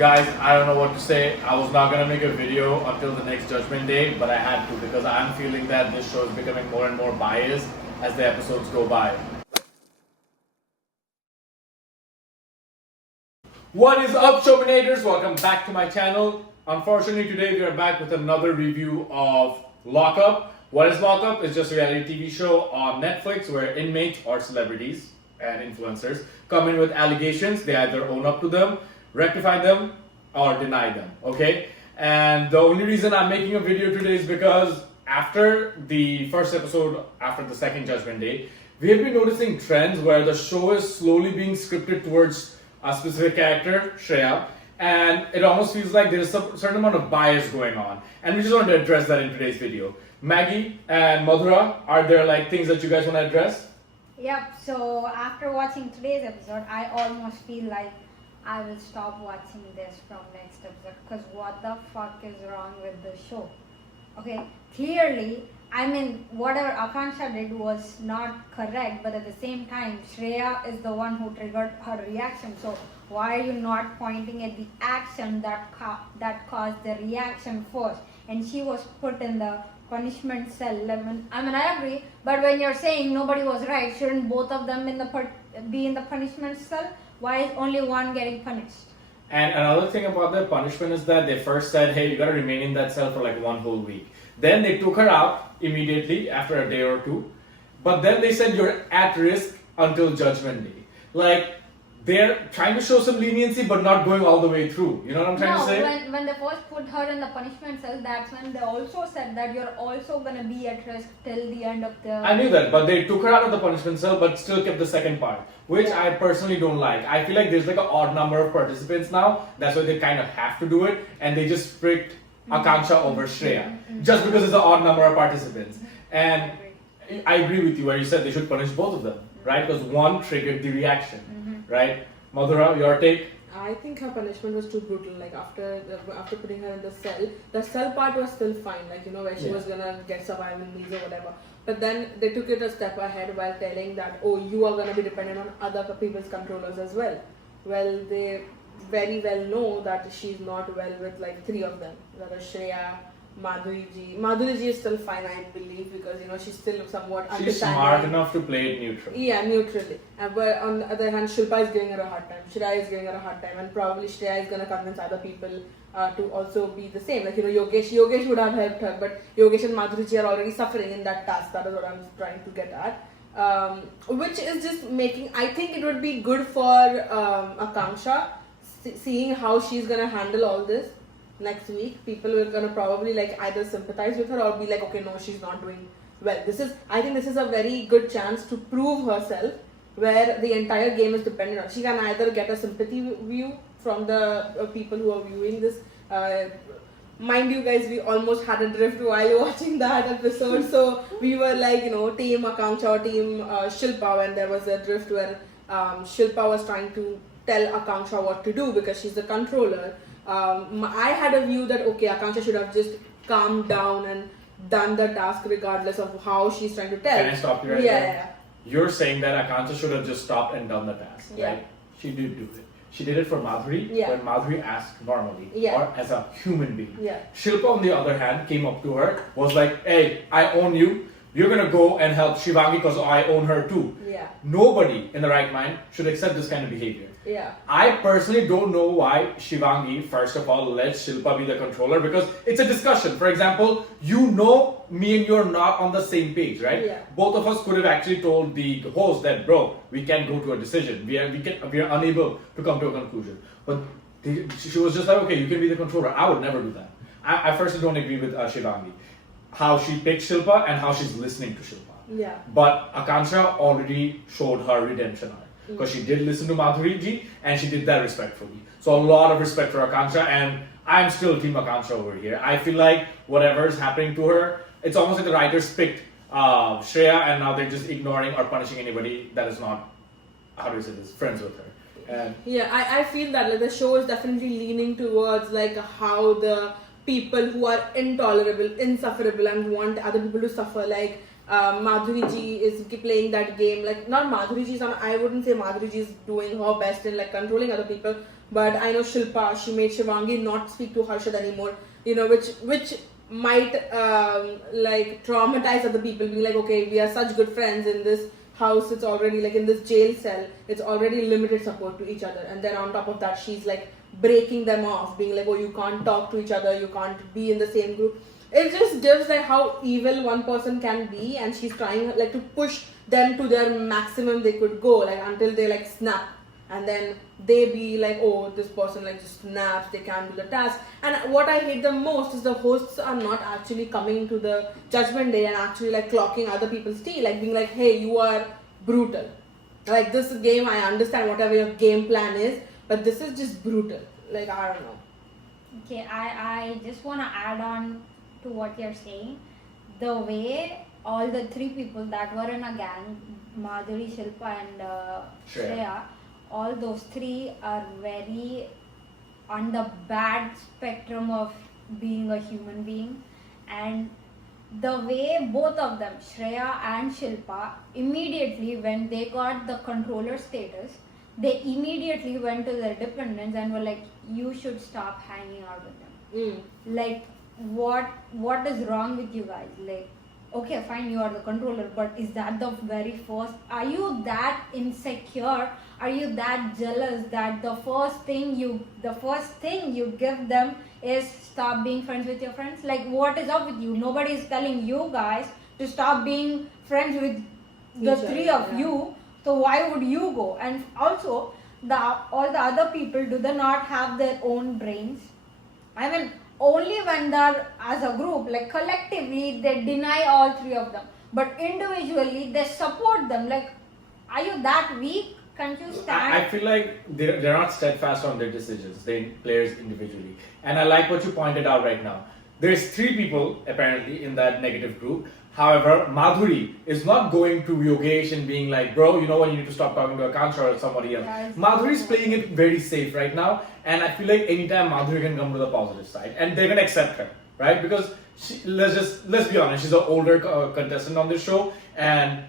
Guys, I don't know what to say. I was not gonna make a video until the next Judgment Day, but I had to because I'm feeling that this show is becoming more and more biased as the episodes go by. What is up, Showminators? Welcome back to my channel. Unfortunately, today we are back with another review of Lock Up. What is Lock Up? It's just a reality TV show on Netflix where inmates or celebrities and influencers come in with allegations. They either own up to them, rectify them, or deny them. Okay? And the only reason I'm making a video today is because after the first episode, after the second Judgment Day, we have been noticing trends where the show is slowly being scripted towards a specific character, Shreya, and it almost feels like there's a certain amount of bias going on. And we just want to address that in today's video. Maggie and Madhura, are there like things that you guys want to address? Yep, so after watching today's episode, I almost feel like I will stop watching this from next episode because what the fuck is wrong with the show? Okay, clearly, I mean, whatever Akansha did was not correct, but at the same time, Shreya is the one who triggered her reaction. So why are you not pointing at the action that caused the reaction first? And she was put in the punishment cell. I mean, I agree, but when you're saying nobody was right, shouldn't both of them be in the punishment cell? Why is only one getting punished? And another thing about their punishment is that they first said, hey, you gotta remain in that cell for like 1 whole week. Then they took her out immediately after a day or two. But then they said you're at risk until Judgment Day. Like, they're trying to show some leniency but not going all the way through. You know what I'm trying to say? No, when they first put her in the punishment cell, that's when they also said that you're also going to be at risk till the end of the... I knew that, but they took her out of the punishment cell but still kept the second part, which I personally don't like. I feel like there's like an odd number of participants now. That's why they kind of have to do it. And they just picked Akansha over Shreya. Just because it's an odd number of participants. And I agree with you where you said they should punish both of them, right? Because one triggered the reaction. Right, Madhura, your take? I think her punishment was too brutal. Like after putting her in the cell part was still fine. Like where she was gonna get survival meals or whatever. But then they took it a step ahead while telling that you are gonna be dependent on other people's controllers as well. Well, they very well know that she's not well with like 3 of them. That is Shreya, Madhuri ji is still fine, I believe, because she's still somewhat understanding. She's smart enough to play it neutrally. Yeah, neutrally. But on the other hand, Shilpa is giving her a hard time. Shreya is giving her a hard time, and probably Shreya is gonna convince other people to also be the same. Like Yogesh would have helped her, but Yogesh and Madhuri ji are already suffering in that task. That is what I'm trying to get at. Which is just making. I think it would be good for Akansha, seeing how she's gonna handle all this. Next week, people are gonna probably like either sympathize with her or be like, okay, no, she's not doing well. I think this is a very good chance to prove herself, where the entire game is dependent on. She can either get a sympathy view from the people who are viewing this. Mind you, guys, we almost had a drift while watching that episode. So we were like, team Akansha or team Shilpa, when there was a drift where Shilpa was trying to tell Akansha what to do because she's the controller. I had a view that Akansha should have just calmed down and done the task regardless of how she's trying to tell. Can I stop you right there? Yeah. You're saying that Akansha should have just stopped and done the task, right? She did do it. She did it for Madhuri when Madhuri asked normally or as a human being. Shilpa, on the other hand, came up to her, was like, hey, I own you. You're gonna go and help Shivangi because I own her too. Nobody in the right mind should accept this kind of behavior. I personally don't know why Shivangi, first of all, lets Shilpa be the controller, because it's a discussion. For example, me and you are not on the same page, right? Both of us could have actually told the host that, bro, we can't go to a decision. We are unable to come to a conclusion. But she was just like, okay, you can be the controller. I would never do that. I firstly don't agree with Shivangi. How she picked Shilpa and how she's listening to Shilpa. But Akansha already showed her redemption arc. Because she did listen to Madhuri ji and she did that respectfully. So a lot of respect for Akansha, and I'm still team Akansha over here. I feel like whatever is happening to her, it's almost like the writers picked Shreya and now they're just ignoring or punishing anybody that is not, friends with her. And I feel that like the show is definitely leaning towards like how the people who are intolerable, insufferable and want other people to suffer, like Madhuri ji is playing that game. Like, not Madhuri ji, I wouldn't say Madhuri ji is doing her best in like controlling other people, But I know Shilpa, she made Shivangi not speak to Harshad anymore, you know, which might like traumatize other people, being like, okay, we are such good friends in this house, it's already like in this jail cell, it's already limited support to each other, and then on top of that, she's like breaking them off, being like, oh, you can't talk to each other, you can't be in the same group. It just gives like how evil one person can be, and she's trying like to push them to their maximum they could go, like until they like snap, and then they be like, oh, this person like just snaps, they can't do the task. And what I hate the most is the hosts are not actually coming to the judgment day and actually like clocking other people's tea, like being like, hey, you are brutal. Like this game, I understand whatever your game plan is, but this is just brutal. Like, I don't know. Okay, I just want to add on to what you're saying. The way all the three people that were in a gang, Madhuri, Shilpa and Shreya, all those three are very on the bad spectrum of being a human being. And the way both of them, Shreya and Shilpa, immediately when they got the controller status, they immediately went to their dependents and were like, you should stop hanging out with them. Like, what is wrong with you guys? Like, okay, fine, you are the controller, but is that the very first? Are you that insecure? Are you that jealous that the first thing you give them is stop being friends with your friends? Like, what is up with you? Nobody is telling you guys to stop being friends with the three of you. So why would you go? And also, all the other people, do they not have their own brains? I mean, only when they're as a group, like collectively, they deny all three of them. But individually, they support them. Like, are you that weak? Can't you stand? I feel like they're not steadfast on their decisions, they players individually. And I like what you pointed out right now. There's three people apparently in that negative group. However, Madhuri is not going to Yogesh and being like, bro, you know what, you need to stop talking to Akansha or somebody else. Yeah, Madhuri is playing it very safe right now, and I feel like anytime Madhuri can come to the positive side, and they're gonna accept her, right? Because let's be honest, she's an older contestant on this show, and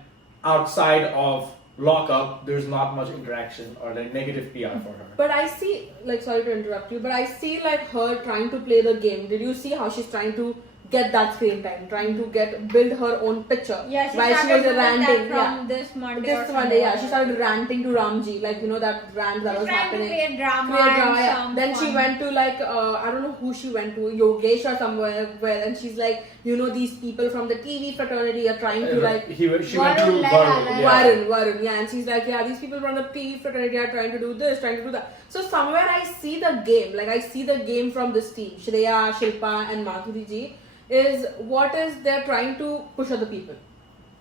outside of Lock Up, there's not much interaction or like negative PR for her. But I see, like, sorry to interrupt you, but I see like her trying to play the game. Did you see how she's trying to get that screen time, trying to build her own picture? Yeah, she while she was ranting from this Monday. This Monday, yeah, she started ranting to Ramji, like, you know, that rant that was happening. To create drama. Yeah. Then she went to like I don't know who she went to, Yogesh or somewhere, and she's like, you know, these people from the TV fraternity are trying to like. She went to Varun, yeah, and she's like, yeah, these people from the TV fraternity are trying to do this, trying to do that. So somewhere I see the game, like I see the game from this team, Shreya, Shilpa, and Madhuri ji. Is what is they're trying to push other people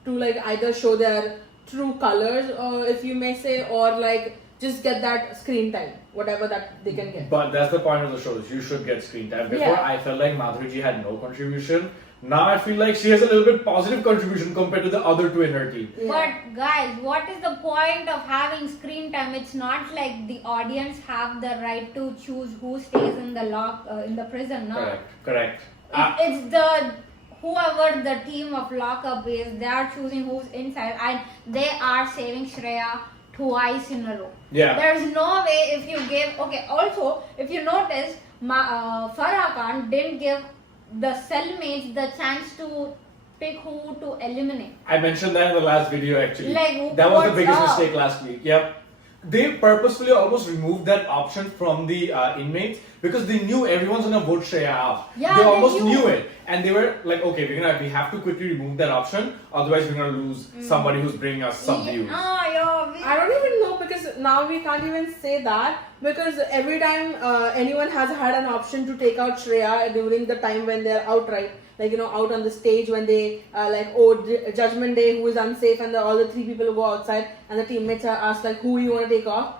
to like either show their true colors, or if you may say, or like just get that screen time, whatever that they can get. But that's the point of the show, is you should get screen time. Before I felt like Madhuri ji had no contribution. Now I feel like she has a little bit positive contribution compared to the other two in her team. Yeah. But guys, what is the point of having screen time? It's not like the audience have the right to choose who stays in the prison. No? Correct. It's the whoever the team of Lock Up is, they are choosing who's inside, and they are saving Shreya twice in a row. Yeah. There's no way if you give. Okay. Also, if you notice, Farah Khan didn't give the cellmates the chance to pick who to eliminate. I mentioned that in the last video actually. Like, that was the biggest mistake last week. Yep. They purposefully almost removed that option from the inmates because they knew everyone's gonna vote Shreya out. Yeah, they almost knew it, and they were like, "Okay, we have to quickly remove that option, otherwise we're gonna lose somebody who's bringing us some views." I don't even know, because now we can't even say that, because every time anyone has had an option to take out Shreya during the time when they're outright. Like, you know, out on the stage when they judgment day, who is unsafe, and all the three people go outside and the teammates are asked like, who you want to take off.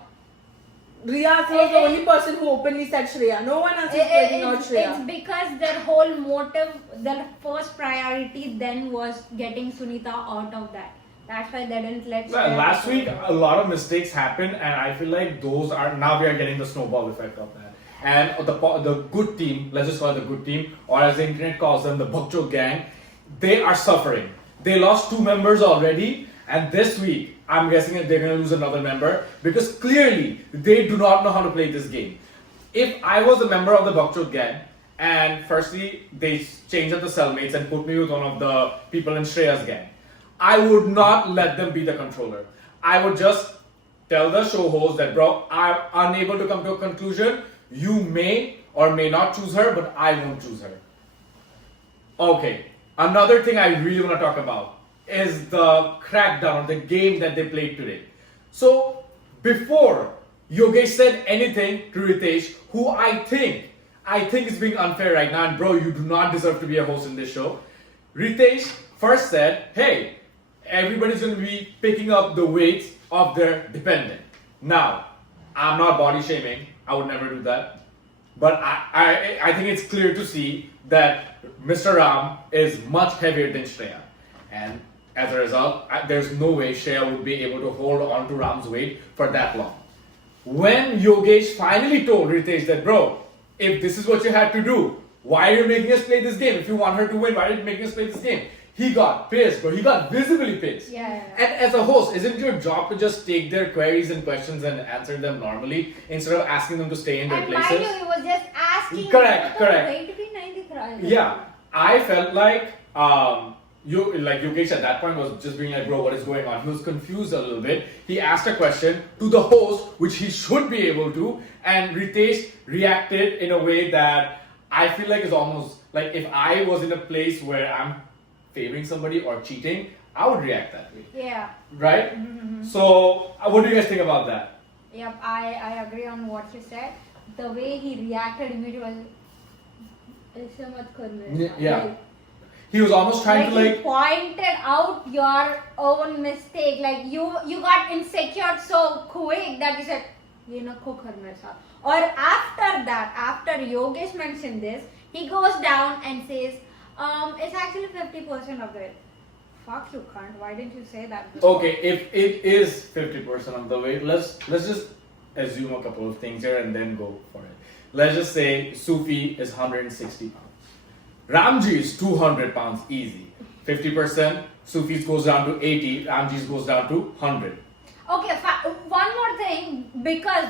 Riyaz was the only person who openly said Shreya. No one else is taking out Shreya. It's because their whole motive, their first priority then was getting Sunita out of that. That's why they didn't let Shreya. Last week, a lot of mistakes happened, and I feel like now we are getting the snowball effect of that. And the good team, let's just call it the good team, or as the internet calls them, the Bhakchok gang, they are suffering. They lost 2 members already, and this week, I'm guessing that they're going to lose another member because clearly they do not know how to play this game. If I was a member of the Bakchot gang and firstly they changed up the cellmates and put me with one of the people in Shreya's gang, I would not let them be the controller. I would just tell the show host that, bro, I'm unable to come to a conclusion. You may or may not choose her, but I won't choose her. Okay, another thing I really want to talk about is the crackdown, the game that they played today. So, before Yogesh said anything to Ritesh, who I think is being unfair right now, and bro, you do not deserve to be a host in this show. Ritesh first said, hey, everybody's going to be picking up the weights of their dependent. Now, I'm not body shaming, I would never do that. But I think it's clear to see that Mr. Ram is much heavier than Shreya. And as a result, there's no way Shreya would be able to hold on to Ram's weight for that long. When Yogesh finally told Ritesh that, bro, if this is what you had to do, why are you making us play this game? If you want her to win, why are you making us play this game? He got pissed, bro. He got visibly pissed. Yeah. And as a host, isn't your job to just take their queries and questions and answer them normally instead of asking them to stay in their places? And mind you, he was just asking. Correct. Yeah. I felt like Yogesh at that point was just being like, bro, what is going on? He was confused a little bit. He asked a question to the host, which he should be able to, and Ritesh reacted in a way that I feel like is almost like if I was in a place where I'm favoring somebody or cheating, I would react that way. Yeah. Right? Mm-hmm. So, what do you guys think about that? Yep, I agree on what you said. The way he reacted immediately was... Yeah. Like, he was almost trying to he pointed out your own mistake. Like you got insecure so quick that you said, cook her mesa. Or after that, after Yogesh mentioned this, he goes down and says, it's actually 50% of it. Fuck you, cunt. Why didn't you say that before? Okay, if it is 50% of the weight, let's just assume a couple of things here and then go for it. Let's just say Sufi is 160 pounds. Ramji is 200 pounds easy. 50%, Sufi's goes down to 80, Ramji's goes down to 100. Okay, one more thing, because,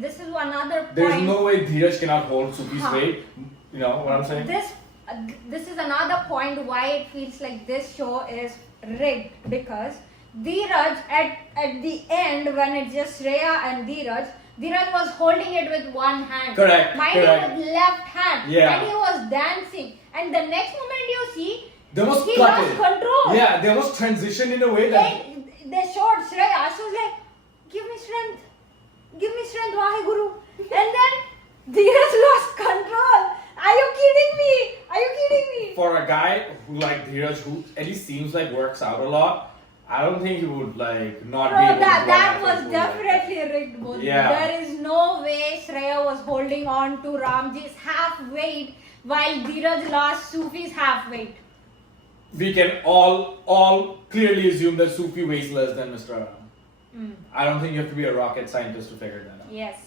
this is another point. There's no way Dheeraj cannot hold Sufi's weight. You know what I'm saying? This is another point why it feels like this show is rigged, because Dheeraj at the end, when it's just Shreya and Dheeraj was holding it with one hand. Correct. Mind you, with left hand. Yeah. And he was dancing. And the next moment you see, he lost control. Yeah, there was transition in a way that... They showed Shreya. She was like, give me strength, Vaheguru. And then Dheeraj lost control. Are you kidding me? For a guy who like Dheeraj, who at least seems like works out a lot, I don't think he would like not be able to. That was definitely rigged, Bodhi. Yeah. There is no way Shreya was holding on to Ramji's half weight while Dheeraj lost Sufi's half weight. We can all clearly assume that Sufi weighs less than Mr. Aram. I don't think you have to be a rocket scientist to figure that out. Yes.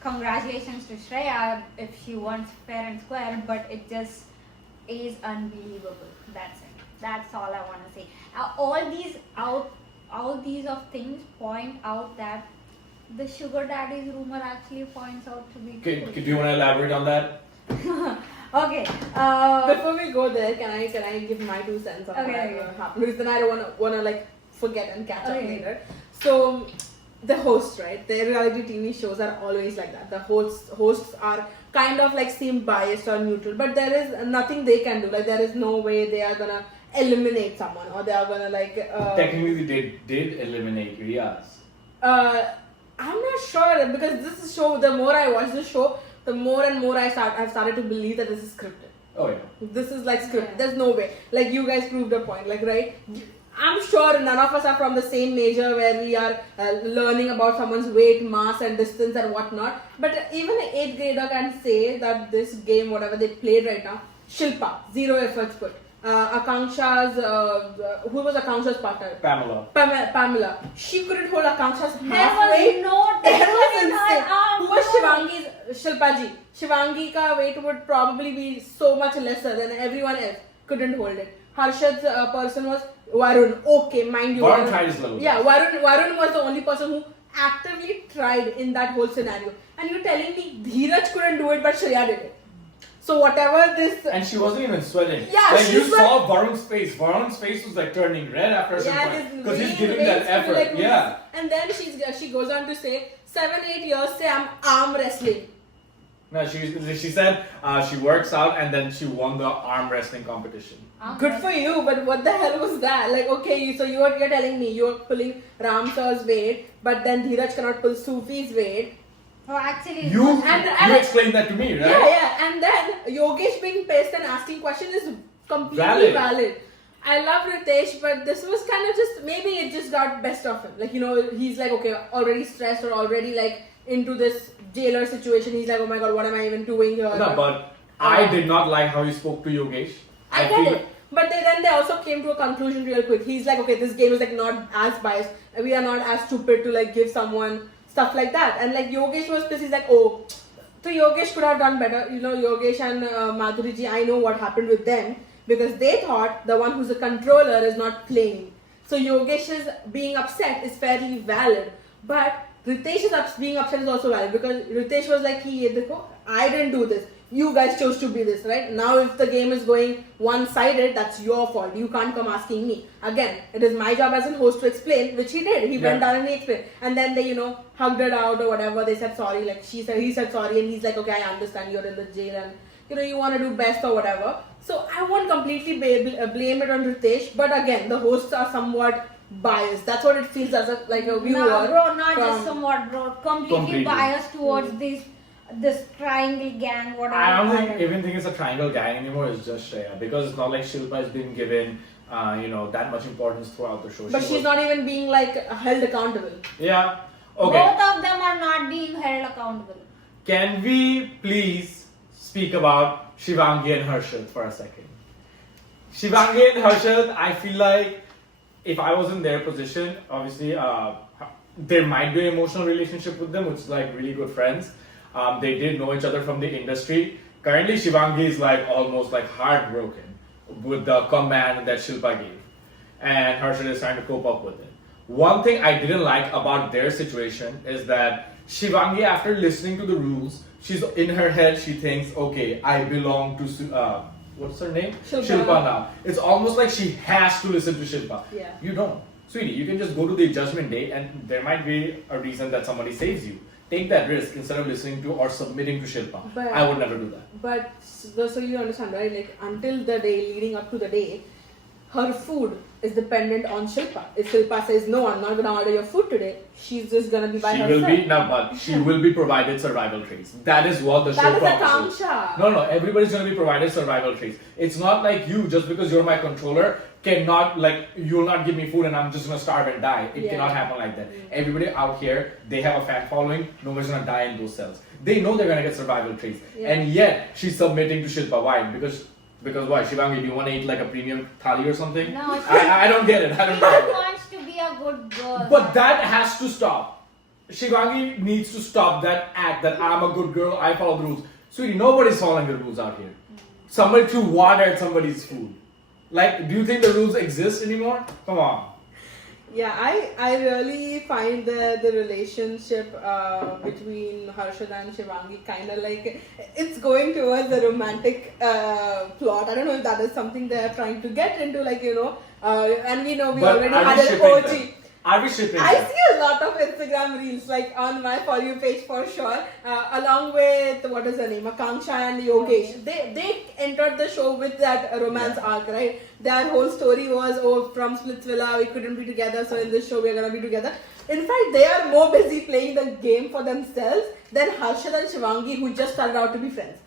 Congratulations to Shreya if she wants fair and square, but it just is unbelievable. That's it. That's all I want to say. All these of things point out that the sugar daddy's rumor actually points out to be true. Do you want to elaborate on that? Okay. Before we go there, can I give my 2 cents on what happened? Because then I don't want to like forget and catch up later. So the hosts, right? The reality TV shows are always like that. The hosts are kind of like seem biased or neutral, but there is nothing they can do. Like there is no way they are gonna eliminate someone or they are gonna like. Technically, they did eliminate Riyaz. I'm not sure because this is show. The more I watch this show, the more and more I've started to believe that this is scripted. Oh yeah. This is like scripted. Yeah. There's no way. Like you guys proved a point. Like right. I'm sure none of us are from the same major where we are learning about someone's weight, mass and distance and whatnot. But even an 8th grader can say that this game, whatever they played right now, Shilpa, 0 efforts put. Akanksha's, who was Akanksha's partner? Pamela. She couldn't hold Akanksha's halfway. There was insane. Who was Shivangi's? Shilpaji. Shivangi ka weight would probably be so much lesser than everyone else. Couldn't hold it. Harshad's person was Varun, okay, mind you. Varun tried his level. Yeah, Varun was the only person who actively tried in that whole scenario. And you're telling me Dheeraj couldn't do it, but Shreya did it. So whatever this... And she wasn't even sweating. Yeah, like you saw Varun's face. Varun's face was like turning red after some point. Because he's giving that effort. Like, yeah. And then she goes on to say, 7-8 years say I'm arm wrestling. No, she said she works out and then she won the arm wrestling competition. Good for you, but what the hell was that? Like, okay, so you're telling me you're pulling Ram sir's weight, but then Dheeraj cannot pull Sufi's weight. Oh, actually, you explained that to me, right? Yeah, and then Yogesh being pissed and asking questions is completely valid. I love Ritesh, but this was kind of just, maybe it just got best of him. Like, he's like, okay, already stressed or already like into this jailer situation. He's like, oh my god, what am I even doing here? No, but I did not like how he spoke to Yogesh. I get it. But then they also came to a conclusion real quick. He's like, okay, this game is like not as biased. We are not as stupid to like give someone stuff like that. And like Yogesh was pissed. He's like, oh, so Yogesh could have done better. Yogesh and Madhuriji, I know what happened with them because they thought the one who's a controller is not playing. So Yogesh's being upset is fairly valid. But Ritesh's being upset is also valid because Ritesh was like, I didn't do this. You guys chose to be this, right? Now if the game is going one-sided, that's your fault. You can't come asking me. Again, it is my job as a host to explain, which he did. He went down and he explained. And then they, hugged it out or whatever. They said sorry. Like he said sorry and he's like, okay, I understand you're in the jail and, you want to do best or whatever. So I won't completely blame it on Ritesh. But again, the hosts are somewhat biased. That's what it feels as a viewer. No, bro, not just somewhat, bro. Completely biased towards this triangle gang, whatever. I don't even think it's a triangle gang anymore. It's just Shreya because it's not like Shilpa is being given, that much importance throughout the show. But she's not even being held accountable. Yeah. Okay. Both of them are not being held accountable. Can we please speak about Shivangi and Harshad for a second? Shivangi and Harshad, I feel like if I was in their position, obviously, there might be an emotional relationship with them, which is like really good friends. They did know each other from the industry. Currently, Shivangi is almost heartbroken with the command that Shilpa gave. And Harshad is trying to cope up with it. One thing I didn't like about their situation is that Shivangi, after listening to the rules, she's in her head, she thinks, okay, I belong to, what's her name? Shilpa now. It's almost like she has to listen to Shilpa. Yeah. You don't. Sweetie, you can just go to the judgment day and there might be a reason that somebody saves you. Take that risk instead of listening to or submitting to Shilpa. But, I would never do that. But so you understand, right? Until the day leading up to the day, her food is dependent on Shilpa. If Shilpa says, no, I'm not going to order your food today, she's just going to be by herself. She will be provided survival traits. That is what the show promises. No, everybody's going to be provided survival traits. It's not like you, just because you're my controller, cannot, you'll not give me food and I'm just going to starve and die. It cannot happen like that. Everybody out here, they have a fan following, nobody's going to die in those cells. They know they're going to get survival traits. And yet, she's submitting to Shilpa. Why? Because why? Shivangi, do you want to eat a premium thali or something? No, I don't get it. She wants to be a good girl. But that has to stop. Shivangi needs to stop that act that I'm a good girl, I follow the rules. Sweetie, nobody's following the rules out here. Somebody threw water at somebody's food. Do you think the rules exist anymore? Come on. Yeah, I really find the relationship between Harshad and Shivangi kind of it's going towards the romantic plot. I don't know if that is something they're trying to get into, and we know we already had an OG. Are we shipping I see a lot of Instagram reels on my For You page for sure, along with, what is her name, Akanksha and Yogesh. They entered the show with that romance arc, right? Their whole story was, from Splitsvilla we couldn't be together, so in this show we're gonna be together. In fact, they are more busy playing the game for themselves than Harshad and Shivangi, who just started out to be friends.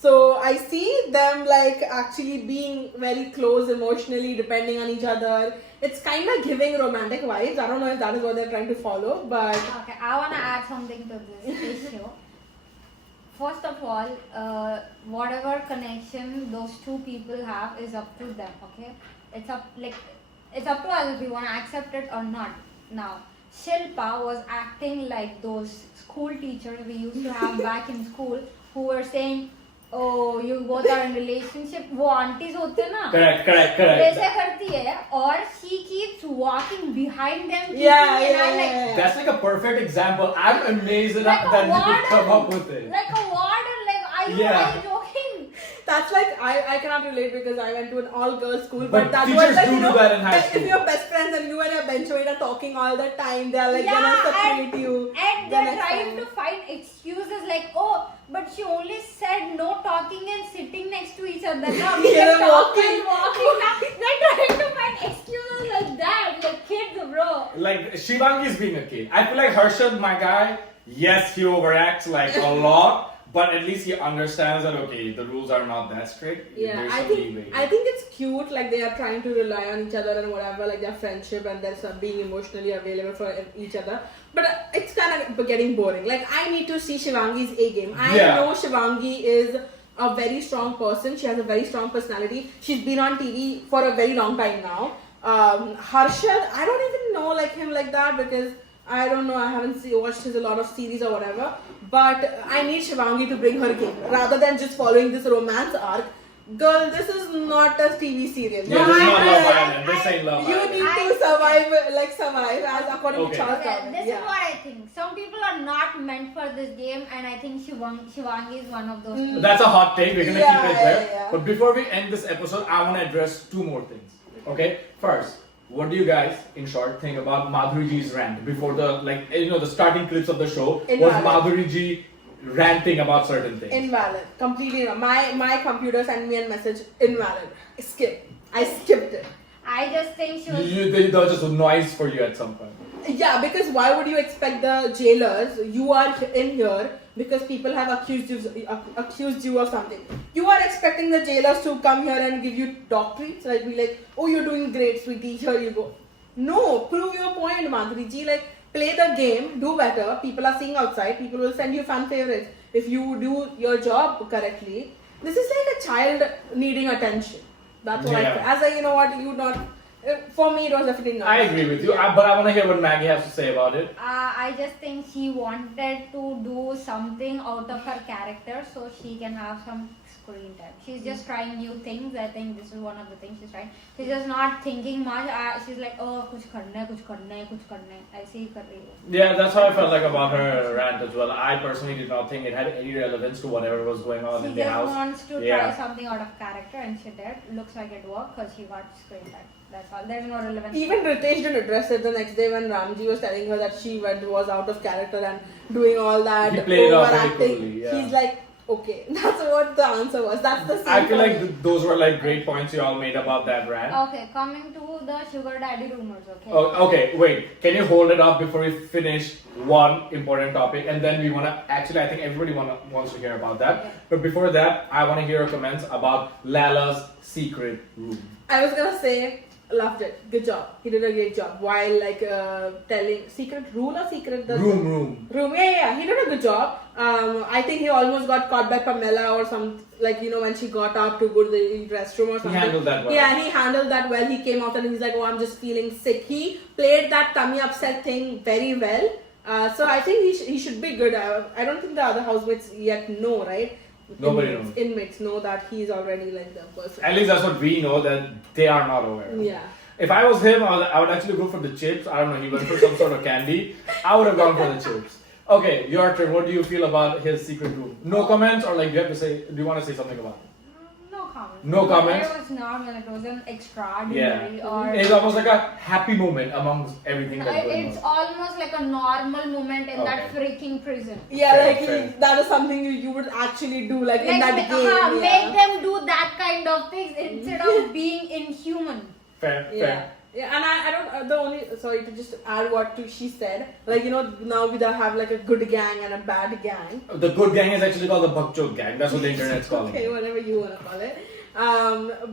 So I see them actually being very close emotionally, depending on each other. It's kind of giving romantic vibes. I don't know if that is what they're trying to follow, but... Okay, I want to add something to this issue. First of all, whatever connection those two people have is up to them, okay? It's up to us if we want to accept it or not. Now, Shilpa was acting like those school teachers we used to have back in school who were saying, oh, you both are in relationship. वो aunties होते हैं ना. Correct. वैसे करती है और she keeps walking behind them. Yeah. That's like a perfect example. I'm amazed that you could come up with it. Like a warden. Like, are you joking? That's like I cannot relate because I went to an all-girls school. But that's teachers what, do that in high school. If you're best friends and you and your benchmate are talking all the time, they're like gonna separate you. And they're trying to find excuses like, oh, but she only said no talking and sitting next to each other. Now we can talk and walking. They're trying to find excuses like that, like kids, bro. Like Shivangi's being a kid. I feel like Harshad, my guy, yes, he overacts like a lot. But at least he understands that okay, the rules are not that strict. Yeah, I think it's cute. Like they are trying to rely on each other and whatever, like their friendship and their being emotionally available for each other. But it's kind of getting boring. Like I need to see Shivangi's A game. I know Shivangi is a very strong person. She has a very strong personality. She's been on TV for a very long time now. Harshad, I don't even know like him like that because I don't know. I haven't watched a lot of series or whatever. But I need Shivangi to bring her game rather than just following this romance arc. Girl, this is not a TV serial. Yeah, this is not Love Island. This ain't Love You Island. need to survive as according to Charles Darwin. This is what I think. Some people are not meant for this game, and I think Shivangi is one of those people. That's a hot take. We're gonna keep it there. Yeah. But before we end this episode, I want to address two more things. Okay, first. What do you guys, in short, think about Madhuri Ji's rant before the starting clips of the show was Madhuri Ji ranting about certain things? Invalid, completely invalid. My computer sent me a message. Invalid. Skip. I skipped it. I just think she was. That was just a noise for you at some point. Yeah, because why would you expect the jailers? You are in here because people have accused you of something. You are expecting the jailers to come here and give you doctorates, like be like, oh, you're doing great, sweetie. Here you go. No, prove your point, Madhuri Ji. Like, play the game, do better. People are seeing outside. People will send you fan favorites if you do your job correctly. This is like a child needing attention. That's what I feel. As a, you know what, you not. For me, it was definitely not. I agree with you, but I want to hear what Maggie has to say about it. I just think she wanted to do something out of her character so she can have some screen time. She's just trying new things. I think this is one of the things she's trying. She's just not thinking much. She's like, oh, kuch karna hai. ऐसे ही कर रही है. Yeah, that's how I felt like about her rant as well. I personally did not think it had any relevance to whatever was going on in the house. She just wants to try something out of character, and she did. Looks like it worked because she got screen time. That's all. There's no relevance. Even Ritesh didn't address it the next day when Ramji was telling her that she was out of character and doing all that he played overacting. He's like, okay, that's what the answer was. That's the same. I feel like those were like great points you all made about that rant. Okay, coming to the sugar daddy rumors. Okay. Oh, okay, wait. Can you hold it up before we finish one important topic, and then we wanna actually, I think everybody wants to hear about that. Okay. But before that, I wanna hear your comments about Lala's secret room. I was gonna say. Loved it. Good job. He did a great job. While telling secret rule or secret room. Yeah. He did a good job. I think he almost got caught by Pamela or some when she got up to go to the restroom or something. He handled that well. Yeah, he handled that well. He came out and he's like, oh, I'm just feeling sick. He played that tummy upset thing very well. So I think he should be good. I don't think the other housemates yet know, right? Nobody knows. Inmates know that he's already like the person. At least that's what we know, that they are not aware. Yeah. If I was him, I would actually go for the chips. I don't know, he went for some sort of candy. I would have gone for the chips. Okay, your turn. What do you feel about his secret room? No comments, or do you want to say something about it? No comments. It was normal. It wasn't extraordinary or. It's almost like a happy moment amongst everything that's going on. It's almost like a normal moment in that freaking prison. Yeah, fair. That is something you would actually do, in that game. Make them do that kind of things instead of being inhuman. Fair. Yeah, and I don't. Sorry to just add what she said. Now we have a good gang and a bad gang. The good gang is actually called the Bakchok gang. That's what the internet's calling it. Okay, whatever you want to call it.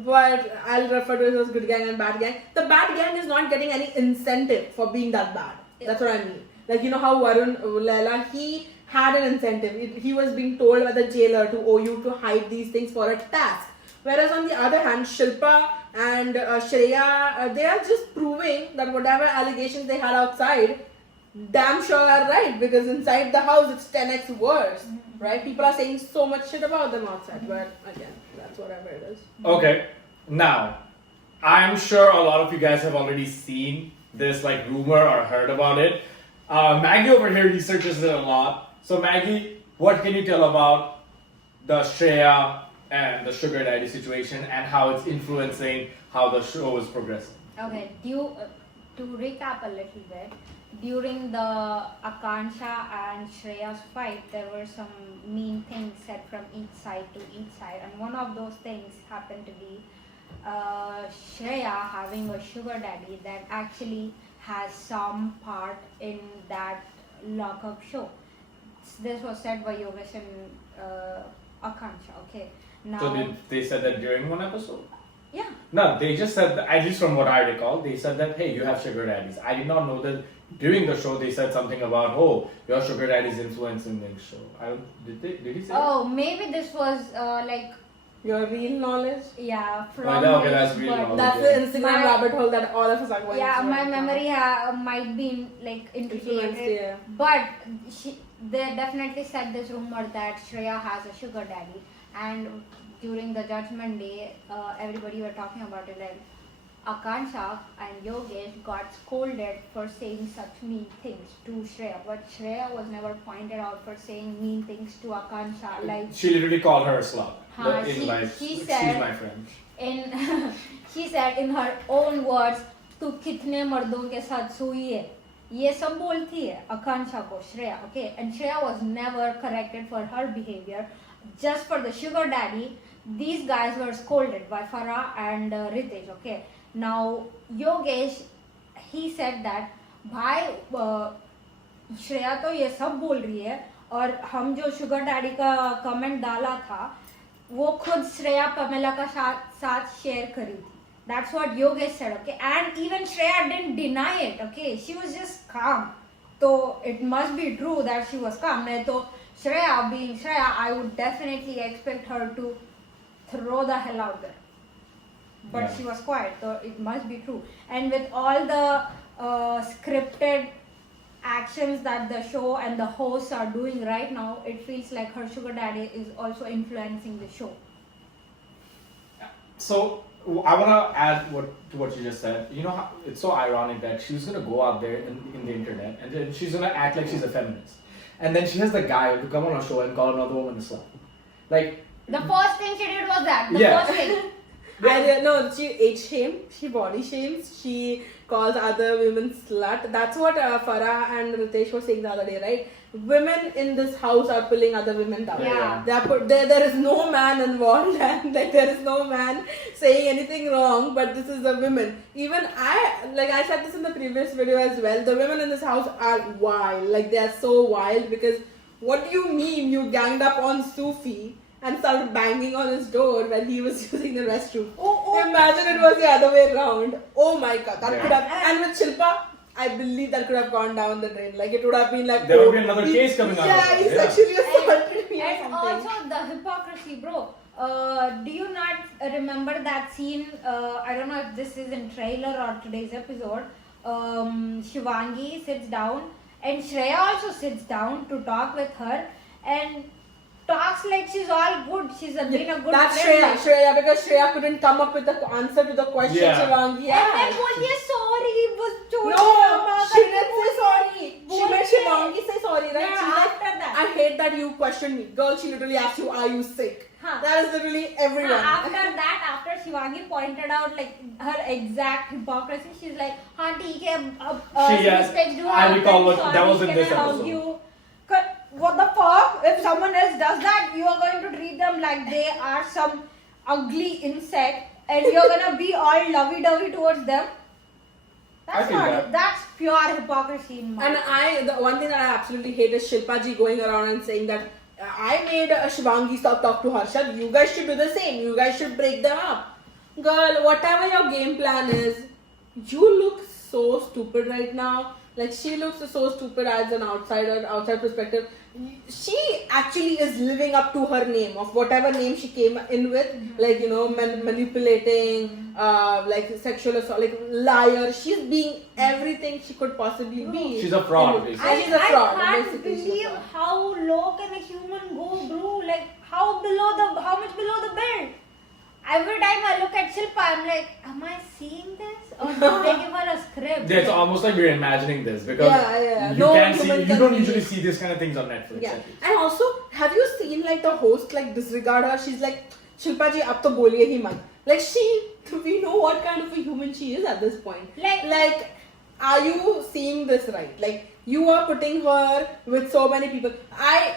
But I'll refer to it as good gang and bad gang. The bad gang is not getting any incentive for being that bad. Yeah. That's what I mean. How Varun Laila, he had an incentive. He was being told by the jailer to owe you to hide these things for a task. Whereas on the other hand, Shilpa and Shreya, they are just proving that whatever allegations they had outside, damn sure are right, because inside the house it's 10x worse, right? People are saying so much shit about them outside, but again, that's whatever it is. Okay, now, I'm sure a lot of you guys have already seen this like rumor or heard about it. Maggie over here researches it a lot. So Maggie, what can you tell about the Shreya and the sugar daddy situation and how it's influencing how the show is progressing? Okay, to recap a little bit, during the Akansha and Shreya's fight, there were some mean things said from each side to each side, and one of those things happened to be Shreya having a sugar daddy that actually has some part in that lockup show. This was said by Yogesh and Akansha. Okay, now. So they said that during one episode? Yeah. No, they just said, at least from what I recall, they said that, hey, you have sugar daddies. I did not know that during the show they said something about, oh, your sugar daddy's influencing the show. Did he say Oh, maybe this was like. Your real knowledge? Yeah, from. Okay, that's real knowledge. That's the Instagram rabbit hole that all of us are going Yeah, through my right memory now. might be like Influenced, integrated. yeah. But they definitely said this rumor that Shreya has a sugar daddy, and during the Judgment Day, everybody were talking about it like Akansha and Yogesh got scolded for saying such mean things to Shreya, but Shreya was never pointed out for saying mean things to Akansha. Like she literally called her a slut. She she's said my friend. she said in her own words, "तू कितने मर्दों के साथ सोई है?" ये सब बोलती है Akansha को Shreya, okay, and Shreya was never corrected for her behavior. Just for the sugar daddy, these guys were scolded by Farah and Ritesh, okay. Now Yogesh, he said that भाई श्रेया तो ये सब बोल रही है और हम जो शुगर डैडी का कमेंट डाला था वो खुद श्रेया पमेला का साथ शेयर करी थी. That's what Yogesh said, okay, and even Shreya didn't deny it, okay, she was just calm. So it must be true that she was calm. नहीं तो Shreya, being Shreya, I would definitely expect her to throw the hell out there. But yeah. She was quiet, so it must be true. And with all the scripted actions that the show and the hosts are doing right now, it feels like her sugar daddy is also influencing the show. So I want to add to what you just said. You know how it's so ironic that she's going to go out there in the internet and then she's going to act like she's a feminist. And then she has the guy to come on a show and call another woman a slut. Like, the first thing she did was that. Yeah. First thing. No, she age shames, she body shames, she calls other women slut. That's what Farah and Ritesh were saying the other day, right? Women in this house are pulling other women down. Yeah. There is no man involved and like there is no man saying anything wrong, but this is the women. Even I said this in the previous video as well, the women in this house are wild. Like they are so wild because what do you mean you ganged up on Sufi and started banging on his door when he was using the restroom? Imagine it was the other way around. Oh my god, that could have. And with Shilpa, I believe that could have gone down the drain. Like it would have been like. There would be another case coming out. Yeah, he sexually assaulted me or And something. also the hypocrisy, bro. Do you not remember that scene? I don't know if this is in trailer or today's episode. Shivangi sits down and Shreya also sits down to talk with her and talks like she's all good. She's been a good That's friend. Shreya, because Shreya couldn't come up with the answer to the question Shivangi And then asked. बोलती है sorry, No, she didn't say sorry. She made Shivangi say sorry, right? Yeah, She's after like, that. I hate that you questioned me. Girl, she literally asked you, are you sick? Huh. That is literally everyone. After Shivangi pointed out like her exact hypocrisy, she's like, "हाँ ठीक है, I recall what that was in this hug episode. you." What the fuck? If someone else does that, you are going to treat them like they are some ugly insect, and you're gonna be all lovey-dovey towards them. That's not it. That's pure hypocrisy in my. And the one thing that I absolutely hate is Shilpa ji going around and saying that I made Shivangi stop talk to Harshad. You guys should do the same. You guys should break them up. Girl, whatever your game plan is, you look so stupid right now. Like she looks so stupid as an outside perspective. she actually is living up to her name of whatever name she came in with, like, you know, manipulating, like sexual assault, like liar. She's being everything she could possibly be. She's a fraud, basically. She's a fraud. I can't Basically, believe how low can a human go, bro. Like how much below the belt? Every time I look at Shilpa, I'm like, am I seeing this? Or did they give her a script? Yeah, it's almost like we're imagining this because you don't usually see this kind of things on Netflix. Yeah. And also, have you seen like the host like disregard her? She's like, Shilpa ji, ab to boliye hi mat. Like we know what kind of a human she is at this point. Like, are you seeing this right? Like, you are putting her with so many people. I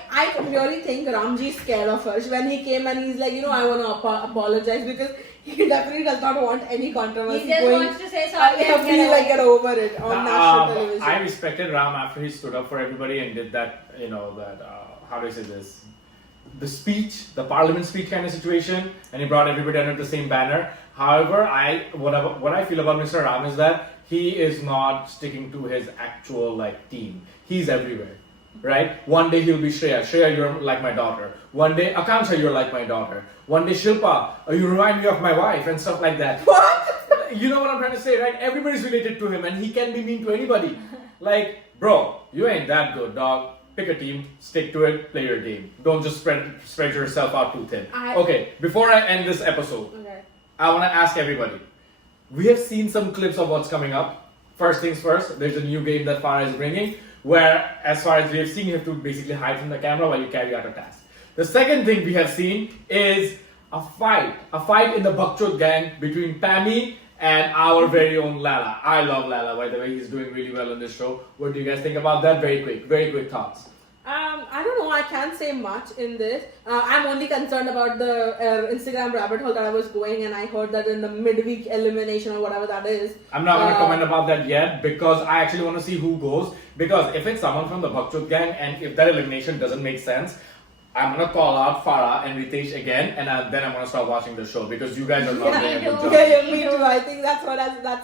really think Ramji is scared of her. When he came and he's like, you know, I want to apologize because he definitely does not want any controversy. He just wants to say sorry and get over it on national television. I respected Ram after he stood up for everybody and did that, you know, how do I say this? The speech, the parliament speech kind of situation, and he brought everybody under the same banner. However, what I feel about Mr. Ram is that he is not sticking to his actual like team. He's everywhere, right? One day he'll be Shreya. Shreya, you're like my daughter. One day Akanksha, you're like my daughter. One day Shilpa, you remind me of my wife and stuff like that. What? You know what I'm trying to say, right? Everybody's related to him, and he can be mean to anybody. Like, bro, you ain't that good, dog. Pick a team, stick to it, play your game. Don't just spread yourself out too thin. Okay, before I end this episode, I want to ask everybody. We have seen some clips of what's coming up. First things first, there's a new game that Farah is bringing, where, as far as we have seen, you have to basically hide from the camera while you carry out a task. The second thing we have seen is a fight in the Bakchot gang between Pammy and our very own Lala. I love Lala, by the way. He's doing really well on this show. What do you guys think about that? Very quick thoughts. I don't know. I can't say much in this. I'm only concerned about the Instagram rabbit hole that I was going, and I heard that in the midweek elimination or whatever that is. I'm not going to comment about that yet because I actually want to see who goes. Because if it's someone from the Bakchut gang and if that elimination doesn't make sense, I'm going to call out Farah and Ritesh again, and then I'm going to stop watching the show because you guys are not doing a good job. Yeah, me too. I think that's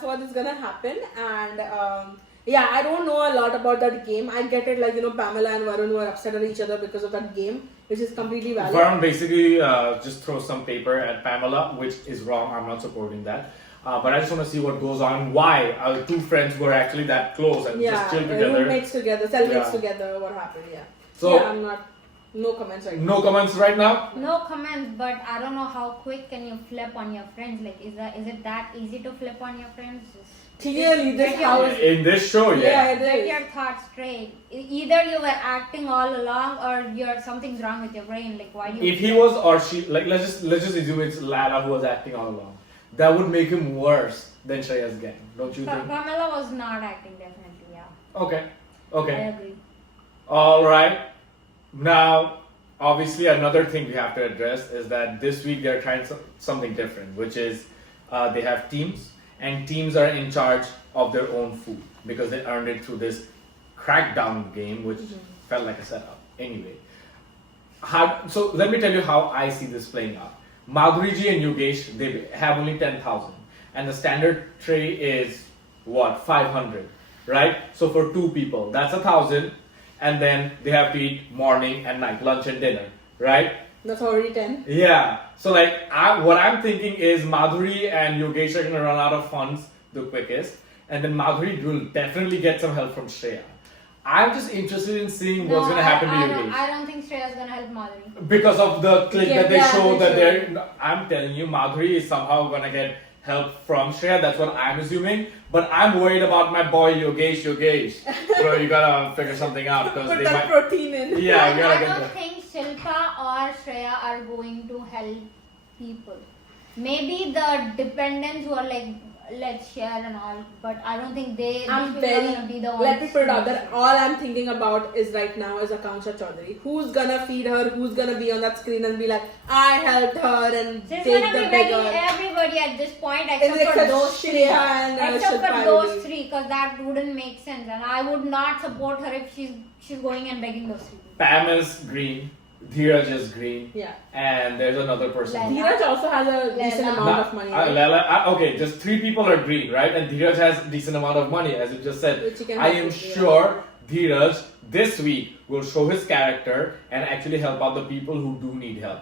what is going to happen. And yeah, I don't know a lot about that game. I get it, like, you know, Pamela and Varun were upset at each other because of that game, which is completely valid. Varun basically just throws some paper at Pamela, which is wrong. I'm not supporting that. But I just want to see what goes on. Why our two friends were actually that close and just chill together. Roommates together, cellmates together. What happened? Yeah. So I'm not. No comments right now. No comments right now? No comments, but I don't know how quick can you flip on your friends. Like, is it that easy to flip on your friends? Clearly, this house. In this show, yeah. Get your thoughts straight. Either you were acting all along, or something's wrong with your brain. Like, why do you? If he was or she, like, let's just assume it's Lala who was acting all along. That would make him worse than Shreya's gang, don't you think? Pamela was not acting, definitely, yeah. Okay. I agree. All right. Now, obviously, another thing we have to address is that this week they're trying something different, which is they have teams, and teams are in charge of their own food because they earned it through this crackdown game, which felt like a setup. Anyway, so let me tell you how I see this playing out. Madhuriji and Yogesh, they have only 10,000, and the standard tray is what, 500, right? So for two people, that's 1,000. And then they have to eat morning and night, lunch and dinner, right? That's already 10. Yeah. So like, what I'm thinking is Madhuri and Yogesh are going to run out of funds the quickest. And then Madhuri will definitely get some help from Shreya. I'm just interested in seeing what's going to happen to Yogesh. I don't think Shreya is going to help Madhuri. Because of the clip that they show that I'm telling you, Madhuri is somehow going to get help from Shreya. That's what I'm assuming. But I'm worried about my boy Yogesh. Bro, you gotta figure something out because they might protein in. Yeah, I don't think Shilpa or Shreya are going to help people. Maybe the dependents who are like, let's share and all, but I don't think these people are gonna be the ones. Let me put it out there. All I'm thinking about is right now is Akanksha Chaudhary. Who's gonna feed her? Who's gonna be on that screen and be like, I helped her and take the bigger. Everybody at this point except for those three. Except for those three, because that wouldn't make sense, and I would not support her if she's going and begging those three. Pam is green. Dheeraj is green. Yeah. And there's another person. Dheeraj also has a decent amount of money. Right? Okay, just three people are green, right? And Dheeraj has a decent amount of money, as you just said. I am sure Dheeraj this week will show his character and actually help out the people who do need help.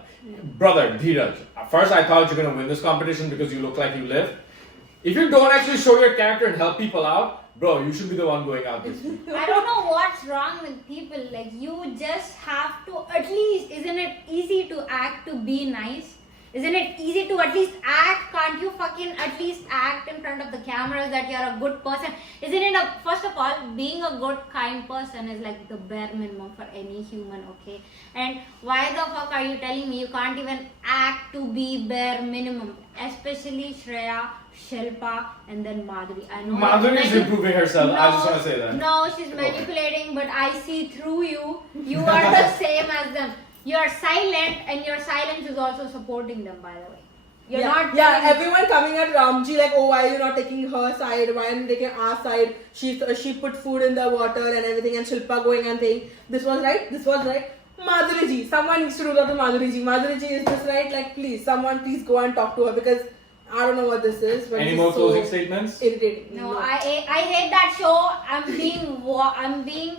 Brother, Dheeraj, first I thought you're gonna win this competition because you look like you live. If you don't actually show your character and help people out, bro, you should be the one going out this week. I don't know what's wrong with people. Like, you just have to, at least, isn't it easy to act to be nice? Isn't it easy to at least act? Can't you fucking at least act in front of the cameras that you're a good person? Isn't it first of all, being a good, kind person is like the bare minimum for any human, okay? And why the fuck are you telling me you can't even act to be bare minimum? Especially Shreya, Shilpa, and then Madhuri. I know Madhuri is improving herself. No, I just want to say that. No, she's manipulating, but I see through you. You are the same as them. You are silent, and your silence is also supporting them, by the way. You're not. Yeah, everyone coming at Ramji like, oh, why are you not taking her side? Why are you taking our side? She put food in the water and everything, and Shilpa going and saying, this was right, this was right. Madhuri ji, someone needs to do that to Madhuri ji. Madhuri ji, is this right? Like, please, someone please go and talk to her because I don't know what this is. But any more closing statements? Irritating. No, I hate that show. I'm being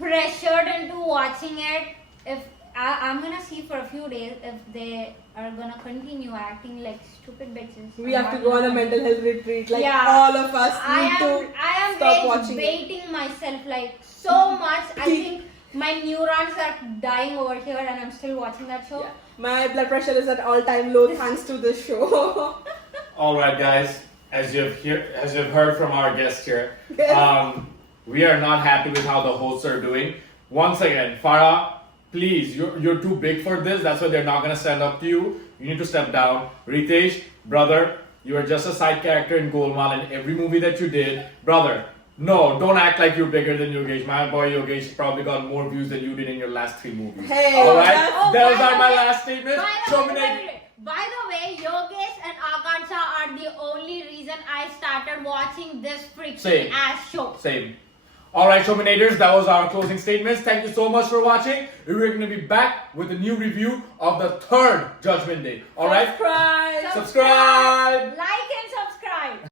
pressured into watching it. If I'm gonna see for a few days if they are gonna continue acting like stupid bitches. We have to go on a mental health retreat. Like all of us need to stop watching. I am baiting myself like so much. I think my neurons are dying over here, and I'm still watching that show. Yeah. My blood pressure is at all-time low thanks to this show. All right, guys. As you've heard from our guest here, we are not happy with how the hosts are doing. Once again, Farah, please, you're too big for this. That's why they're not gonna stand up to you. You need to step down. Ritesh, brother, you are just a side character in Golmaal in every movie that you did. Brother, no, don't act like you're bigger than Yogesh. My boy Yogesh probably got more views than you did in your last 3 movies. Hey, alright? Those are my last statements. By the way, Yogesh and Akansha are the only reason I started watching this freaking ass show. Same. Alright, Showminators, that was our closing statements. Thank you so much for watching. We're going to be back with a new review of the 3rd Judgment Day. Alright? Subscribe. Subscribe. Like and subscribe.